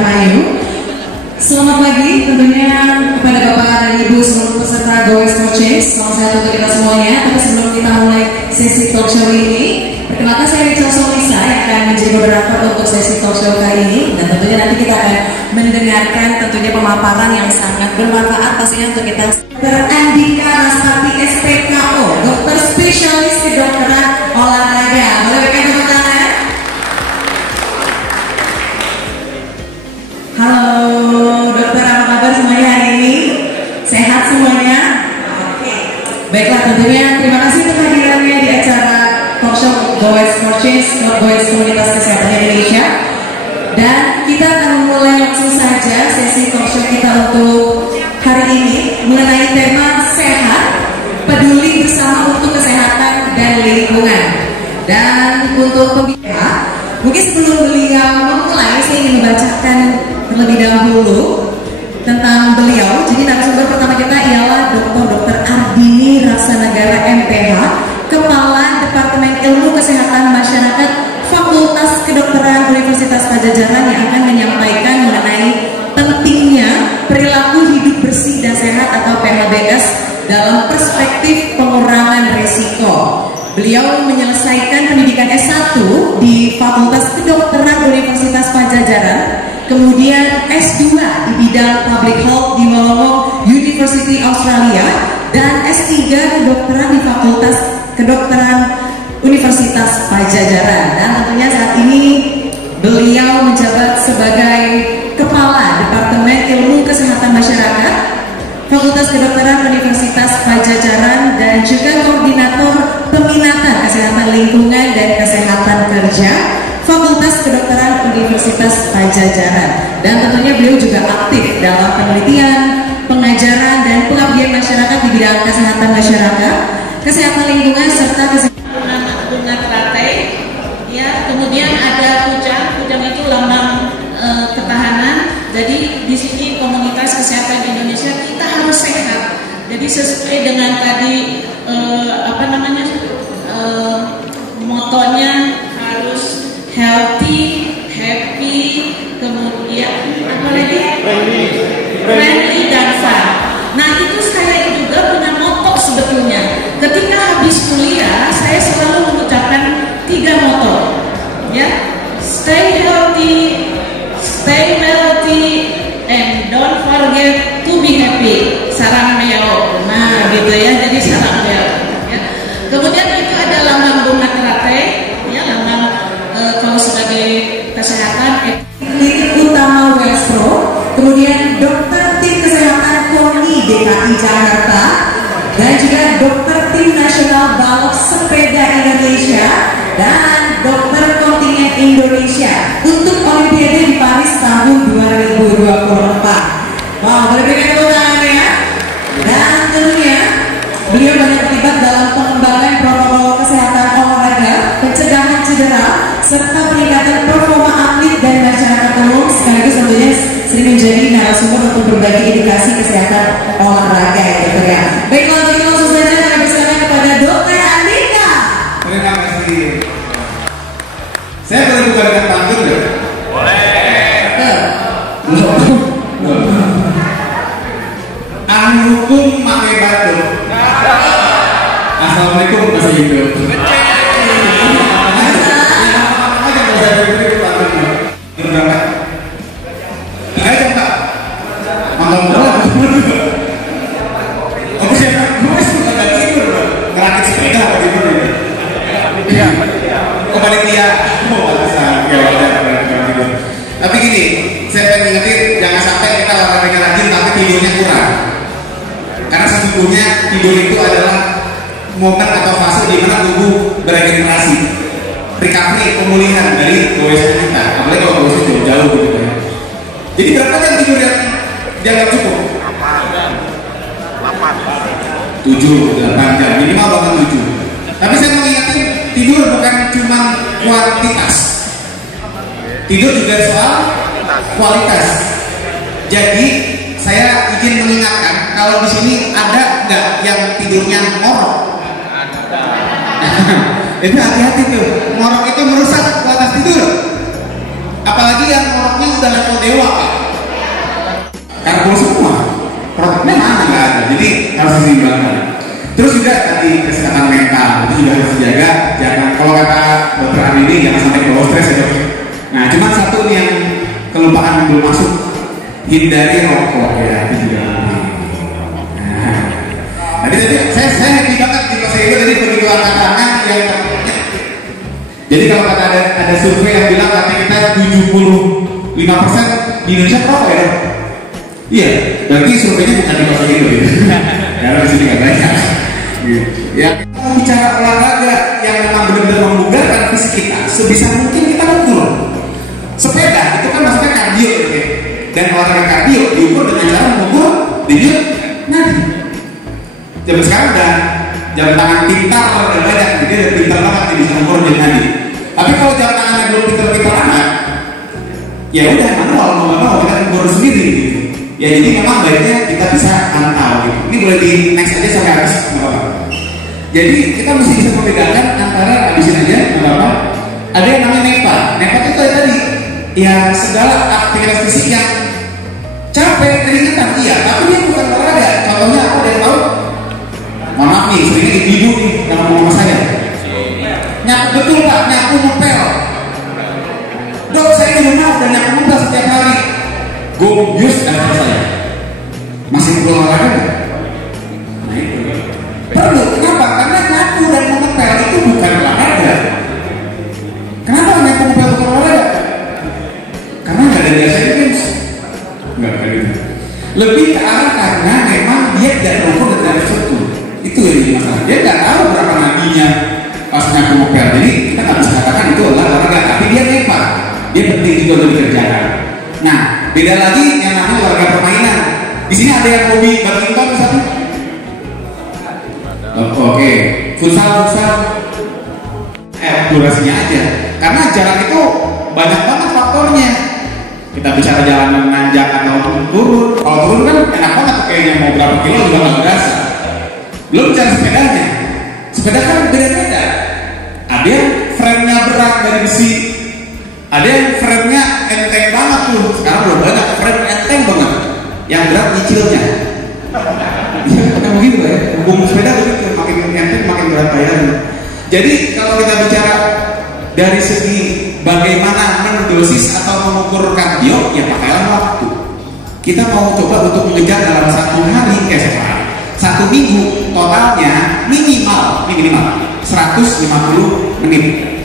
Indramayu. Selamat pagi tentunya kepada Bapak dan Ibu seluruh peserta Goes for Change. Salam sehat untuk kita semuanya. Tapi sebelum kita mulai sesi talk show ini, perkenalkan saya Rachel Solisa yang akan menjadi moderator untuk sesi talk show kali ini. Dan tentunya nanti kita akan mendengarkan tentunya pemaparan yang sangat bermanfaat pastinya untuk kita. Dr. Andika Rastati SPKO, dokter spesialis kedokteran olahraga. Boleh berikan tepuk tangan? Halo dokter, apa kabar semuanya hari ini? Sehat semuanya? Oke. Baiklah, tentunya terima kasih untuk kehadirannya di acara talk show Goes for Change, Goes Komunitas Kesehatan Indonesia. Dan kita akan memulai langsung saja sesi talk show kita untuk hari ini mengenai tema sehat, peduli bersama untuk kesehatan dan lingkungan. Dan untuk pembicara, mungkin sebelum beliau memulai, saya ingin membacakan terlebih dahulu tentang beliau. Jadi narasumber pertama kita ialah Dr. Ardini Rasanegara MPH, Kepala Departemen Ilmu Kesehatan Masyarakat Fakultas Kedokteran Universitas Padjadjaran, yang akan menyampaikan mengenai pentingnya perilaku hidup bersih dan sehat atau PHBS dalam perspektif pengurangan risiko. Beliau menyelesaikan pendidikan S1 di Fakultas Kedokteran Universitas Padjadjaran, kemudian S2 di bidang Public Health di Wollongong University Australia, dan S3 kedokteran di Fakultas Kedokteran Universitas Padjadjaran. Dan tentunya saat ini beliau menjabat sebagai Kepala Departemen Ilmu Kesehatan Masyarakat Fakultas Kedokteran Universitas Padjadjaran dan juga Koordinator Peminatan Kesehatan Lingkungan dan Kesehatan Kerja Fakultas Kedokteran Universitas Padjadjaran. Dan tentunya beliau juga aktif dalam penelitian, pengajaran, dan pengabdian masyarakat di bidang kesehatan masyarakat, kesehatan lingkungan, serta kesehatan bunga teratai. Ya, kemudian ada Kujang itu lambang ketahanan. Jadi di sini komunitas kesehatan Indonesia kita harus sehat. Jadi sesuai dengan tadi motonya harus healthy, happy, kemudian apa lagi? Friendly dan fun. Nah, itu saya juga punya moto sebetulnya. Ketika habis kuliah, saya selalu mengucapkan 3 moto. Ya, stay healthy, stay healthy, and don't forget to be happy. Sarang meo. Nah, gitu ya. Jadi sarang meo. Ya. Kemudian itu ada lambang bunga teratai, ya, lambang kalau sebagai kesehatan. Klinik Utama Westro, kemudian dokter tim kesehatan KONI DKI Jakarta, dan juga dokter tim nasional balap sepeda Indonesia, dan dokter kontingen Indonesia untuk Olimpiade di Paris tahun 2024. Wow, boleh berikan tepuk tangan ya. Dan tentunya beliau banyak terlibat dalam pengembangan protokol kesehatan olahraga, pencegahan cedera, serta peningkatan performa atlet dan masyarakat umum, sekaligus tentunya sering menjadi narasumber untuk berbagi edukasi kesehatan olahraga gitu ya. Baiklah, jadi langsung saja kami bersama kepada Dr. Andika. Terima kasih. Saya boleh buka dengan pantun ya? Boleh. Ahli hukum pakai batu. Assalamualaikum masih hidup. Tapi gini, saya pengen ngingetin jangan sampai kita olahraga rajin tapi tidurnya kurang. Karena sesungguhnya tidur itu adalah momen atau fase di mana tubuh beregenerasi, recovery, pemulihan dari goesan kita. Apalagi kalau goesan jauh gitu ya. Jadi berapa jam tidur yang dianggap cukup? 7, 8 jam, minimal bahkan 7. Tapi saya mau ingetin, tidur bukan cuma kuantitas, tidur juga soal kualitas. Jadi saya izin mengingatkan, kalau di sini ada nggak yang tidurnya ngorok? Itu hati-hati tuh, ngorok itu merusak kualitas tidur. Apa apalagi yang produknya udah level dewa Pak. Karbol semua, produknya mana nggak ada, jadi harus diseimbangkan. Terus juga tadi kesehatan mental itu juga harus dijaga. Jangan, kalau kata dokter Anidi, jangan sampai bawa stres ya dok. Nah, cuma satu nih yang kelupaan belum masuk, hindari rokok ya, itu juga. Nah, tadi saya happy banget di Mas Ego tadi begitu angkat tangan yang jadi kalau kata ada survei yang bilang katanya kita 75% di Indonesia rokok ya. Iya, berarti surveinya bukan di Mas Ego gitu. Karena di sini nggak banyak. Ya, kalau bicara olahraga yang memang benar-benar membugarkan fisik kita, sebisa mungkin kita ukur. Sepeda itu kan maksudnya kardio, ya. Dan olahraga kardio diukur dengan cara mengukur denyut nadi. Zaman sekarang udah jam tangan pintar udah banyak, jadi udah pintar banget nih bisa mengukur denyut nadi. Tapi kalau jam tangannya belum pintar-pintar amat, ya udah manual mau kita mengukur sendiri gitu. Ya jadi memang baiknya kita bisa pantau gitu. Ini boleh di next aja sampai habis, nggak apa-apa. Jadi kita mesti bisa membedakan antara habisin aja, nggak apa-apa. Ada yang namanya NEPA. NEPA itu tadi, ya segala aktivitas fisik yang capek, keringetan, iya. Tapi dia bukan olahraga. Contohnya aku udah tahu. Mohon maaf nih, seringnya ibu nih dalam ngomong saya. Nyapu betul Pak, nyapu ngepel. Dok, saya di rumah udah nyapu ngepel setiap hari. Gobius dan saya masih perlu olahraga. Nah itu perlu. Kenapa? Karena nyapu dan mengepel itu bukan olahraga. Kenapa nyapu ngepel bukan olahraga? Karena nggak ada biasa games. Nggak ada gitu. Lebih ke arah karena memang dia tidak terukur dan tidak tersentuh. Itu yang jadi masalah. Dia nggak tahu berapa nadinya pas nyapu ngepel. Jadi kita nggak bisa katakan itu adalah olahraga. Tapi dia hebat. Dia penting juga untuk dikerjakan. Nah, beda lagi yang namanya olahraga permainan. Di sini ada yang hobi badminton misalnya. Oke. Futsal. Durasinya aja. Karena jalan itu banyak banget faktornya. Kita bicara jalan menanjak atau turun. Kalau turun kan enak banget kayaknya mau berapa kilo juga nggak berasa. Belum bicara sepedanya. Sepeda kan beda-beda. Ada yang frame-nya berat dari besi. Ada yang frame-nya enteng banget tuh. Sekarang belum banyak frame enteng banget. Yang berat nyicilnya. Iya, kan begitu ya. Hukum sepeda begitu, makin enteng makin berat bayaran. Jadi kalau kita bicara dari segi bagaimana mendosis atau mengukur kardio, ya pakailah waktu. Kita mau coba untuk mengejar dalam satu hari, satu minggu totalnya minimal 150 menit.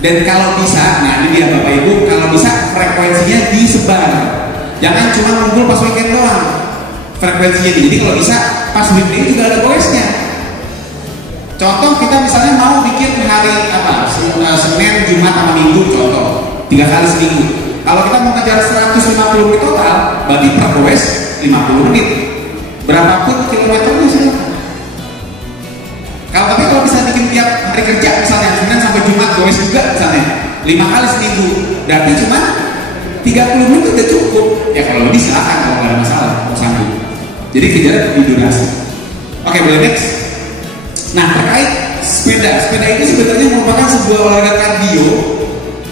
Dan kalau bisa, nah ini dia Bapak Ibu, kalau bisa frekuensinya disebar. Jangan cuma ngumpul pas weekend doang. Frekuensinya jadi kalau bisa pas weekend juga ada goesnya. Contoh kita misalnya mau bikin hari apa? Senin, Jumat, sama Minggu contoh. 3 kali seminggu. Kalau kita mau kejar 150 menit total, berarti per goes 50 menit. Berapapun kilometernya silakan. Kalau bisa bikin tiap hari kerja misalnya Senin sampai Jumat goes juga misalnya 5 kali seminggu, berarti cuma 30 menit udah cukup. Ya kalau lebih silakan kalau nggak ada masalah, mau sanggup. Jadi kejar di durasi. Oke, boleh next. Nah terkait sepeda itu sebenarnya merupakan sebuah olahraga kardio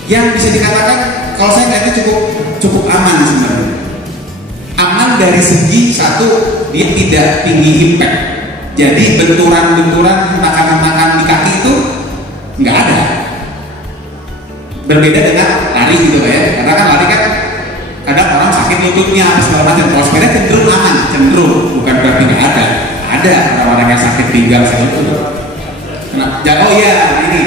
yang bisa dikatakan kalau saya lihatnya cukup aman sebenarnya. Aman dari segi satu, dia tidak tinggi impact. Jadi benturan-benturan, hentakan-hentakan di kaki itu nggak ada. Berbeda dengan lari gitu ya. Karena kan lari kan kadang orang sakit lututnya apa segala macam. Kalau sepeda cenderung aman, bukan berarti nggak ada. Ada orang-orang yang sakit pinggang itu. Nah, oh iya ini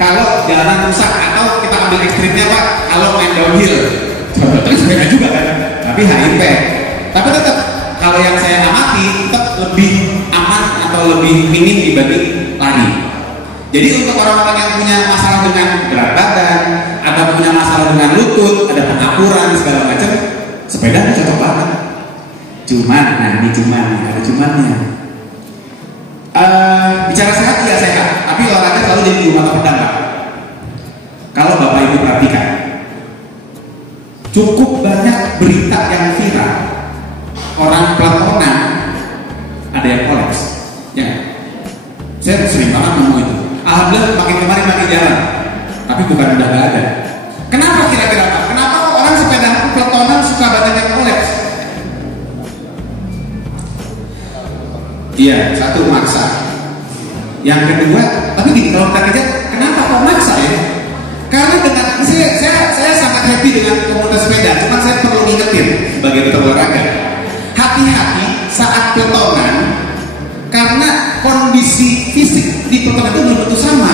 kalau jalanan rusak atau kita ambil ekstrimnya Pak, kalau main downhill, sebetulnya sepeda juga kan, tapi HIP. Tapi tetap kalau yang saya amati tetap lebih aman atau lebih minim dibanding lari. Jadi untuk orang-orang yang punya masalah dengan berat badan, atau punya masalah dengan lutut, ada pengapuran segala macam, sepeda itu cocok banget. Cuman, nah ini ada cumannya. Bicara sehat ya sehat, tapi olahraga selalu jadi rumah pedang Pak. Kalau Bapak Ibu perhatikan, cukup banyak berita yang viral. Orang pelan-pelan ada yang kolaps. Ya, saya sering banget ngomong itu. Alhamdulillah makin kemarin makin jarang, tapi bukan udah nggak ada. Kenapa kira-kira Pak? Kenapa orang sepeda pelotonan suka badannya kolaps? Iya, satu maksa. Yang kedua, tapi gini, kalau kita kerja, kenapa kok maksa ya? Karena dengan saya sangat happy dengan komunitas sepeda, cuma saya perlu ingetin sebagai dokter olahraga, hati-hati saat pelotonan, karena kondisi fisik di pelotonan itu belum tentu sama.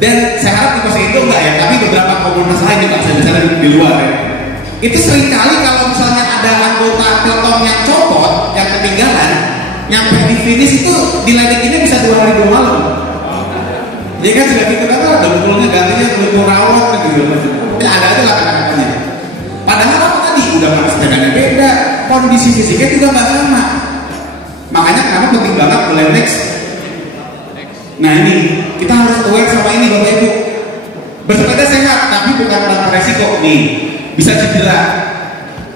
Dan saya harap di posisi itu enggak ya, tapi beberapa komunitas lain juga saya bicara di luar ya. Itu seringkali kalau misalnya ada anggota peloton yang copot, yang ketinggalan, nyampe di finish itu diledekinnya bisa 2 hari 2 malam. Jadi kan sudah gitu kan, ada pukulnya gantinya kulit rawat gitu. Ya ada aja lah kata-katanya. Padahal apa tadi udah mana sepedanya beda, kondisi fisiknya juga nggak sama. Makanya kenapa penting banget mulai next. Nah ini kita harus aware sama ini Bapak Ibu. Bersepeda sehat tapi bukan tanpa resiko nih. Bisa cedera.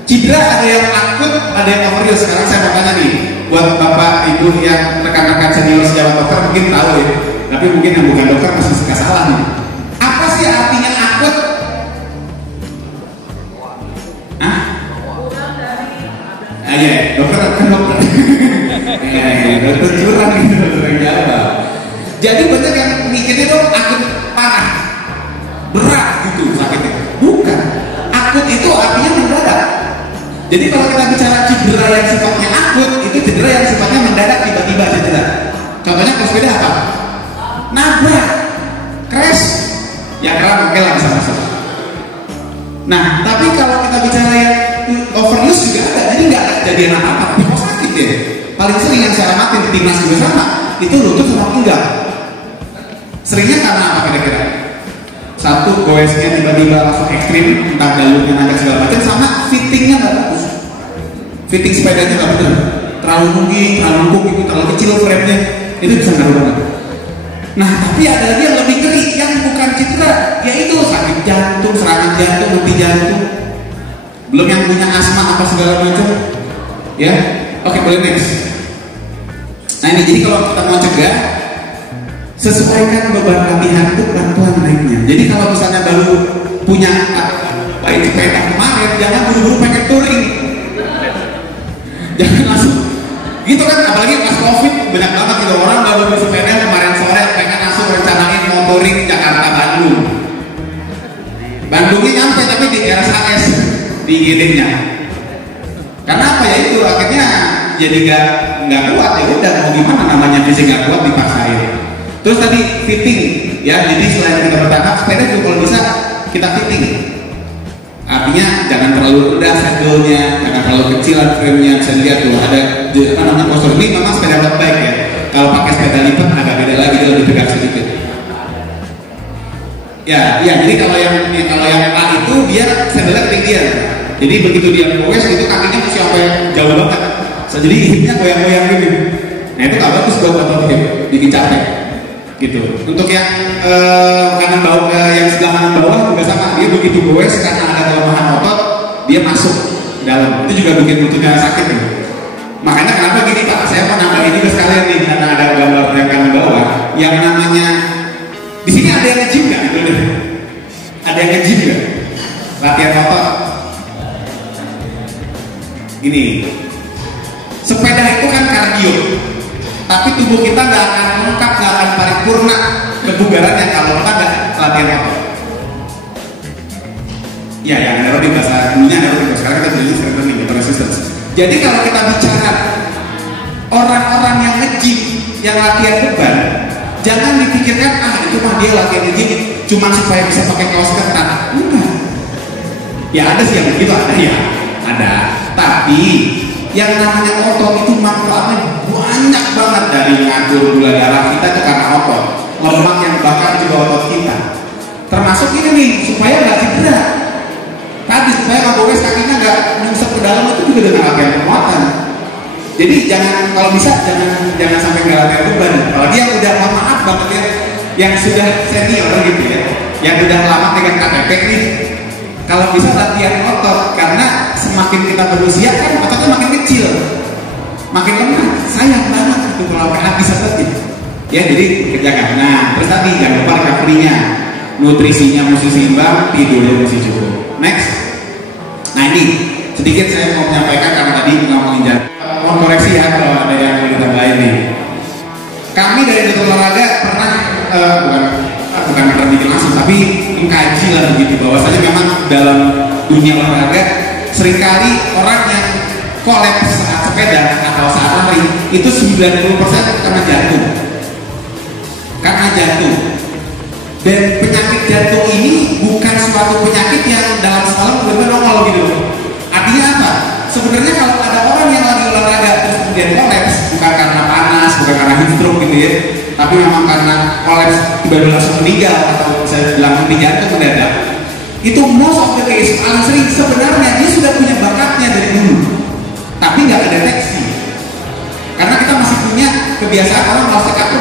Cedera ada yang akut, ada yang overuse. Sekarang saya mau tanya nih, buat Bapak Ibu yang rekan-rekan senior sejawat dokter mungkin tahu ya. Tapi mungkin yang bukan dokter masih suka salah nih. Apa sih artinya akut? Hah? Iya, dokter kan dokter. Dokter curang gitu, dokter yang jawab. Jadi banyak yang mikirnya dong akut parah, berat gitu sakitnya. Bukan. Akut itu artinya mendadak. Jadi kalau kita bicara cedera yang sifatnya akut, itu cedera yang sifatnya mendadak tiba-tiba cedera. Contohnya kalau sepeda apa? Nabrak, crash, ya keren oke lah bisa masuk. Nah, tapi kalau kita bicara yang overuse juga ada, jadi nggak ada kejadian apa-apa, tapi kok sakit ya. Paling sering yang saya amatin di timnas juga sama, itu lutut sama pinggang. Seringnya karena apa kira-kira? Satu, goesnya tiba-tiba langsung ekstrim, entah jalurnya nanjak segala macam, sama fittingnya nggak bagus. Fitting sepedanya nggak benar, terlalu tinggi, terlalu empuk, itu terlalu kecil frame-nya, itu bisa ngaruh banget. Nah, tapi ada lagi yang lebih ngeri, yang bukan cedera, yaitu sakit jantung, serangan jantung, mati jantung. Belum yang punya asma apa segala macam. Ya, oke boleh next. Nah ini jadi kalau kita mau cegah, sesuaikan beban latihan itu pelan-pelan naiknya. Jadi kalau misalnya baru punya baik sepeda kemarin, jangan buru-buru pengen touring. Jangan langsung gitu kan, apalagi pas COVID banyak banget gitu orang baru beli sepeda kemarin sore pengen langsung rencanain mau touring Jakarta Bandung. Bandungnya nyampe tapi di RSHS di IGD-nya. Karena apa ya itu akhirnya jadi nggak kuat ya udah mau gimana namanya fisik nggak kuat dipaksain. Terus tadi fitting ya, jadi selain kita bertahap sepeda juga kalau bisa kita fitting. Artinya jangan terlalu rendah saddle-nya, jangan terlalu kecil frame-nya. Bisa lihat tuh ada apa namanya postur ini memang sepeda road bike ya. Kalau pakai sepeda lipat agak beda lagi, dia lebih tegak sedikit. Ya, jadi kalau yang A itu dia saddle-nya ketinggian. Jadi begitu dia goes itu kakinya mesti sampai jauh banget. Jadi hipnya goyang-goyang gitu. Nah itu nggak bagus buat otot hip, bikin capek. Gitu. Untuk yang kanan bawah, yang sebelah kanan bawah juga sama. Dia begitu goes karena ada kelemahan otot, dia masuk ke dalam. Itu juga bikin lututnya sakit. Ya. Makanya kenapa gini Pak? Saya mau nambahin juga sekalian nih karena ada gambar yang kanan bawah. Yang namanya di sini ada yang nge-gym nggak? Gitu deh. Ada yang nge-gym nggak? Latihan otot. Gini, sepeda itu kan kardio, tapi tubuh kita nggak akan lengkap, nggak akan paripurna kebugarannya kalau kita nggak latihan otot. Ya, yang aerobik bahasa dulunya aerobik, sekarang kita belajar strengthening atau resistance. Jadi kalau kita bicara orang-orang yang nge-gym, yang latihan beban, jangan dipikirkan itu mah dia latihan nge-gym cuma supaya bisa pakai kaos ketat. Enggak. Ya ada sih yang begitu, ada ya, ada. Tapi yang namanya otot itu manfaatnya banyak banget, dari ngatur gula darah kita itu karena otot, lemak yang bakar juga otot kita. Termasuk ini nih supaya nggak cedera. Tadi supaya ngagowes kakinya nggak nyungsep ke dalam itu juga dengan latihan penguatan. Jadi kalau bisa jangan sampai nggak latihan beban. Apalagi yang udah maaf banget ya, yang sudah senior gitu ya, yang udah lama dengan KTP nih. Kalau bisa latihan otot, karena semakin kita berusia kan ototnya makin kecil, makin lemah, sayang banget itu kalau habis ototnya. Ya jadi kerjakan. Nah terus tadi jangan lupa recovery-nya. nutrisinya mesti seimbang, tidurnya mesti cukup. Next. Nah ini sedikit saya mau menyampaikan karena tadi ngomongin jantung. Mohon koreksi ya kalau ada yang mau ditambahin nih. Kami dari Dokter Olahraga pernah bukan bikin langsung, tapi mengkaji lah begitu bahwasanya memang dalam dunia olahraga seringkali orang yang kolaps saat sepeda atau saat lari itu 90% karena jantung. Dan penyakit jantung ini bukan suatu penyakit yang dalam semalam benar-benar nongol gitu. Artinya apa? Sebenarnya kalau ada orang yang lagi olahraga terus kemudian kolaps, bukan karena panas, bukan karena heat stroke gitu ya, tapi memang karena kolaps tiba-tiba langsung meninggal atau bisa bilang mati jantung mendadak. Itu most of the case paling sering sebenarnya dia sudah punya bakatnya dari dulu, tapi nggak ada deteksi. Karena kita masih punya kebiasaan orang malas tekad.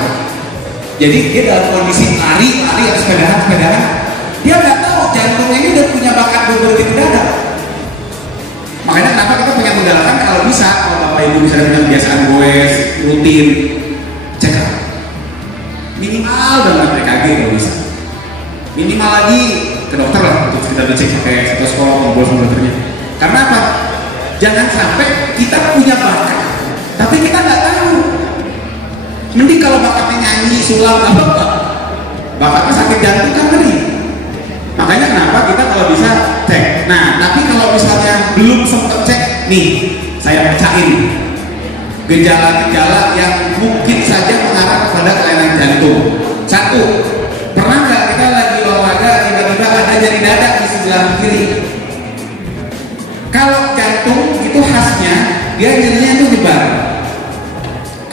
Jadi dia dalam kondisi lari atau sepedahan, dia nggak tahu jantungnya ini udah punya bakat berhenti mendadak. Makanya kenapa kita punya menggalakkan kalau bisa, kalau bapak ibu bisa punya kebiasaan goes rutin, cek minimal dalam EKG kalau bisa, minimal lagi ke dokter lah untuk kita cek pakai stetoskop ngobrol sama dokternya. Karena apa? Jangan sampai kita punya bakat, tapi kita nggak tahu. Mending kalau bakatnya nyanyi, sulap, apa, bakatnya sakit jantung kan ngeri. Makanya kenapa kita kalau bisa cek. Nah, tapi kalau misalnya belum sempat cek, nih saya pecahin gejala-gejala yang mungkin saja mengarah kepada kelainan jantung. Satu, pernah nggak kita lagi olahraga tiba-tiba ada nyeri dada di sebelah kiri? Kalau jantung itu khasnya dia nyerinya itu nyebar.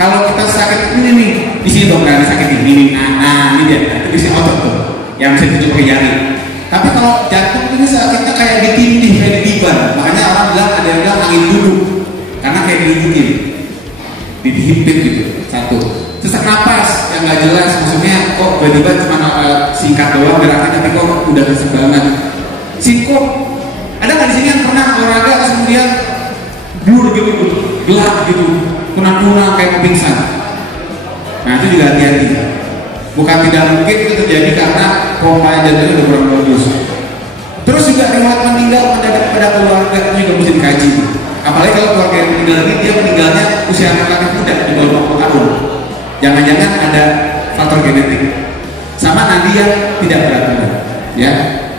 Kalau kita sakit ini nih, di sini dong nggak sakit ini, ini dia, itu bisa otot tuh, yang bisa ditunjuk ke jari. Tapi kalau jantung ini sakitnya kayak ditindih, kayak didiban. Makanya orang bilang ada yang bilang angin dulu, karena kayak dihimpit, dihimpit gitu. Satu, sesak napas yang nggak jelas, maksudnya kok tiba-tiba cuma singkat doang geraknya, tapi kok udah kesel banget. Sinkop, ada nggak di sini yang pernah olahraga terus kemudian blur gitu, gelap gitu, kunang-kunang kayak mau pingsan? Nah itu juga hati-hati. Bukan tidak mungkin itu terjadi karena pompa jantungnya udah kurang bagus. Terus juga riwayat meninggal pada keluarga itu juga mesti dikaji. Apalagi kalau keluarga yang meninggal ini dia meninggalnya usia relatif muda di bawah 20 tahun. Jangan-jangan ada faktor genetik. Sama nadi yang tidak berat badan, ya.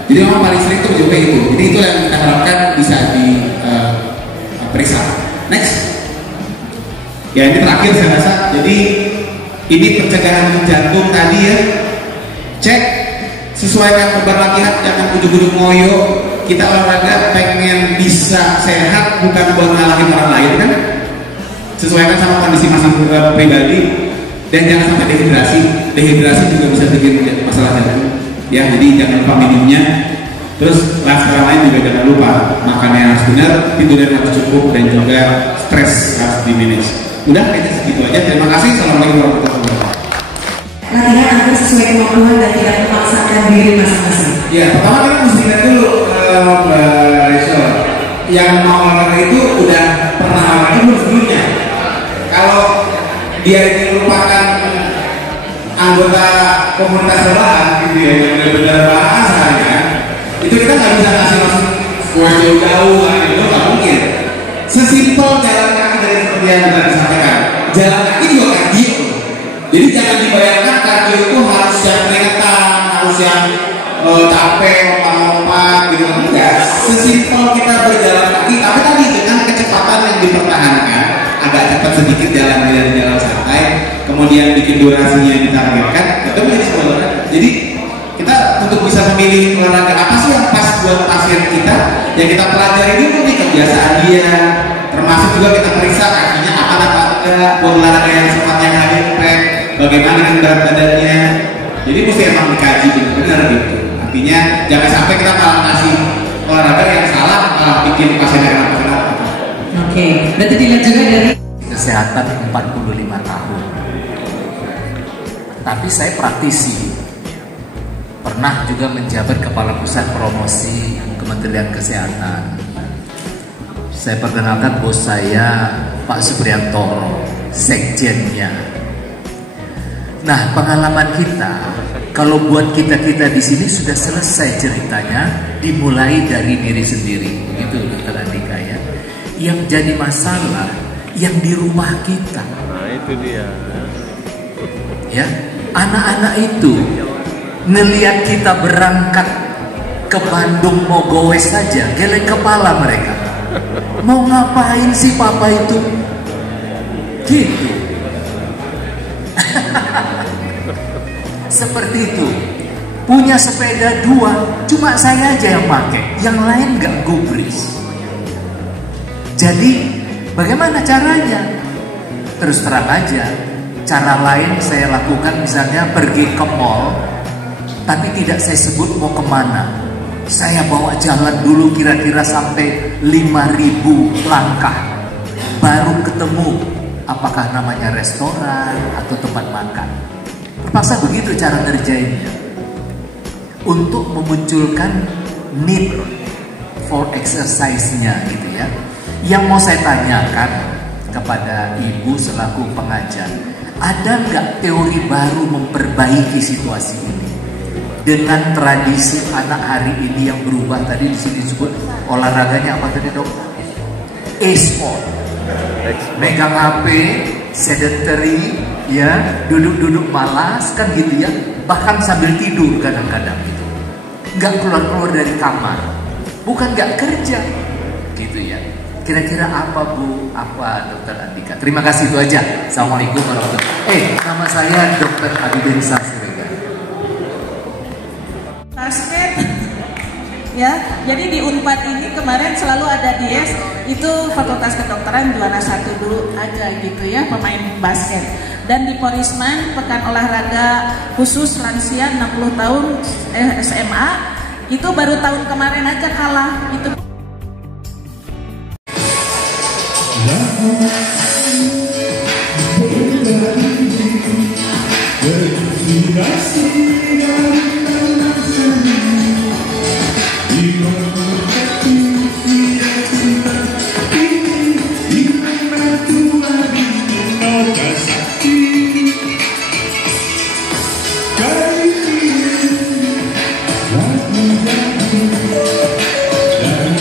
Jadi memang paling sering itu juga itu. Jadi itu yang kita harapkan bisa diperiksa. Next. Ya ini terakhir saya rasa. Jadi ini pencegahan jantung tadi ya. Cek, sesuaikan beban latihan, jangan ujuk-ujuk ngoyo. Kita olahraga pengen bisa sehat, bukan buat ngalahin orang lain kan. Sesuaikan sama kondisi masing pribadi. Dan jangan sampai dehidrasi. Dehidrasi juga bisa bikin masalah jantung. Ya, jadi jangan lupa minumnya. Terus lifestyle lain juga jangan lupa. Makannya harus benar, tidurnya harus cukup, dan juga stres harus di-manage. Udah kayaknya segitu aja. Terima kasih. Assalamualaikum warahmatullahi wabarakatuh. Latihan agar sesuai kemampuan dan tidak memaksakan diri masing-masing. Ya, pertama kita mesti ingat dulu Mbak Rachel, yang mau olahraga itu udah pernah olahraga belum sebelumnya. Kalau dia ini merupakan anggota komunitas rebahan gitu ya, yang benar-benar bahasanya, itu kita nggak bisa kasih langsung jauh-jauh gitu, nggak mungkin. Sesimpel jalan kaki dari seperti yang sudah disampaikan, jalan kaki juga kardio. Jadi jangan dibayangkan kardio itu harus yang keringetan, harus yang capek, lompat-lompat gitu. Enggak, sesimpel kita berjalan kaki, tapi tadi dengan kecepatan yang dipertahankan, agak cepat sedikit jalan santai, kemudian bikin durasinya yang ditargetkan, itu menjadi sebuah olahraga. Jadi kita untuk bisa memilih olahraga apa sih yang pas buat pasien kita, yang kita pelajari dulu nih kebiasaan dia, termasuk juga kita periksa kakinya apa enggak, buat olahraga yang sifatnya high impact, bagaimana dengan berat badannya. Jadi mesti emang dikaji benar gitu. Artinya jangan sampai kita malah ngasih olahraga yang salah, malah bikin pasien yang kenapa. Oke, berarti dilihat juga dari kesehatan 45 tahun. Tapi saya praktisi, pernah juga menjabat Kepala Pusat Promosi Kementerian Kesehatan. Saya perkenalkan bos saya Pak Supriyantoro, sekjennya. Nah, pengalaman kita kalau buat kita-kita di sini sudah selesai ceritanya, dimulai dari diri sendiri. Begitu Dokter Andika ya. Yang jadi masalah yang di rumah kita. Nah, itu dia. Ya, anak-anak itu ngelihat kita berangkat ke Bandung mau gowes saja, geleng kepala mereka. Mau ngapain sih papa itu? Gitu. Seperti itu. Punya sepeda 2, cuma saya aja yang pakai, yang lain nggak gubris. Jadi bagaimana caranya? Terus terang aja, cara lain saya lakukan misalnya pergi ke mall, tapi tidak saya sebut mau kemana. Saya bawa jalan dulu kira-kira sampai 5.000 langkah, baru ketemu apakah namanya restoran atau tempat makan. Terpaksa begitu cara ngerjainnya, untuk memunculkan need for exercise-nya gitu ya. Yang mau saya tanyakan kepada ibu selaku pengajar, ada nggak teori baru memperbaiki situasi ini dengan tradisi anak hari ini yang berubah? Tadi di sini disebut olahraganya apa tadi dok? E-sport, megang HP, sedentary, ya, duduk-duduk malas kan gitu ya, bahkan sambil tidur kadang-kadang gitu, nggak keluar-keluar dari kamar, bukan nggak kerja, gitu ya. Kira-kira apa Bu, apa Dokter Andika? Terima kasih, itu aja. Assalamualaikum warahmatullahi wabarakatuh. Nama saya Dokter Adibin Sasiregar. Basket. Ya, jadi di Unpad ini kemarin selalu ada DS, itu Fakultas Kedokteran juara 1 dulu aja gitu ya, pemain basket. Dan di Porisman pekan olahraga khusus lansia 60 tahun SMA, itu baru tahun kemarin aja kalah itu. Dan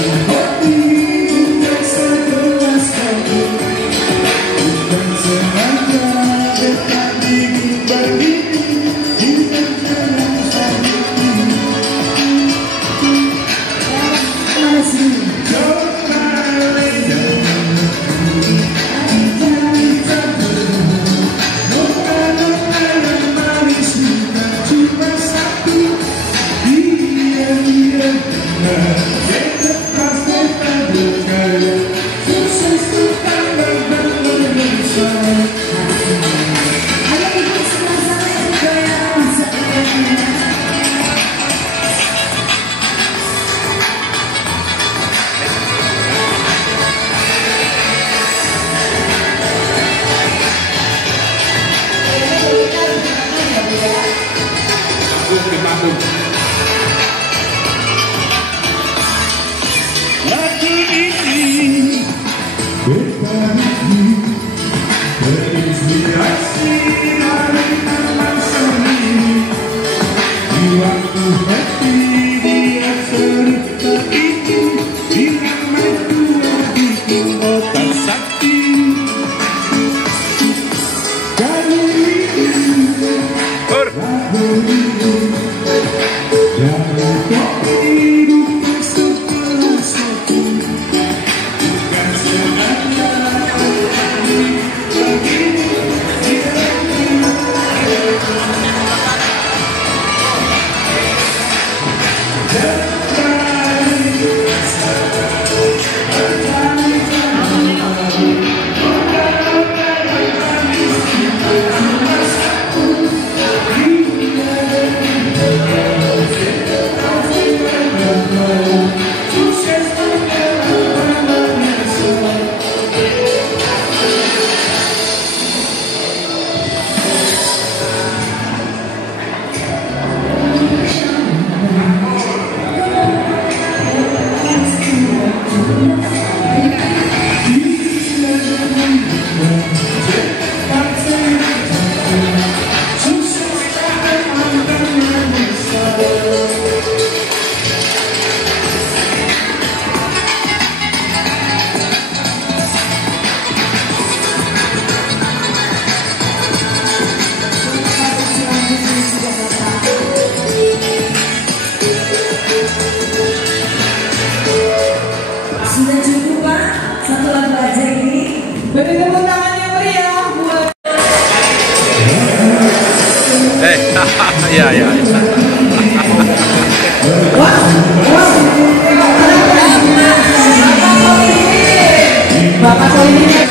Sudah cukup Pak, satu lagu aja ini. Beri tepuk tangan yang meriah buat. Iya. Bapak Solihin.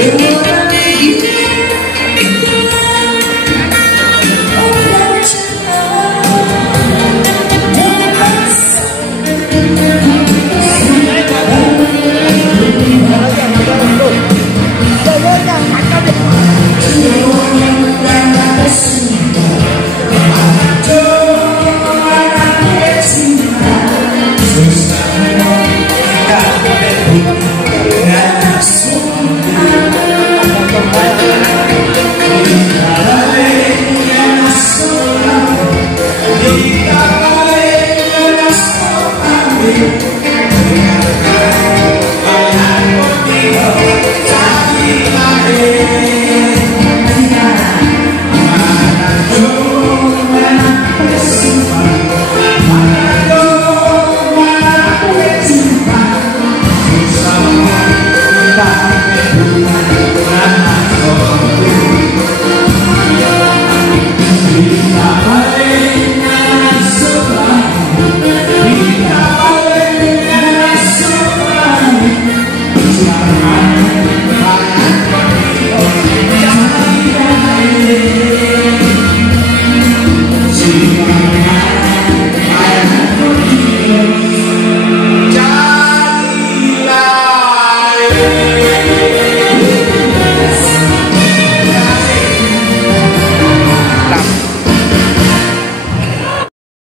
Jangan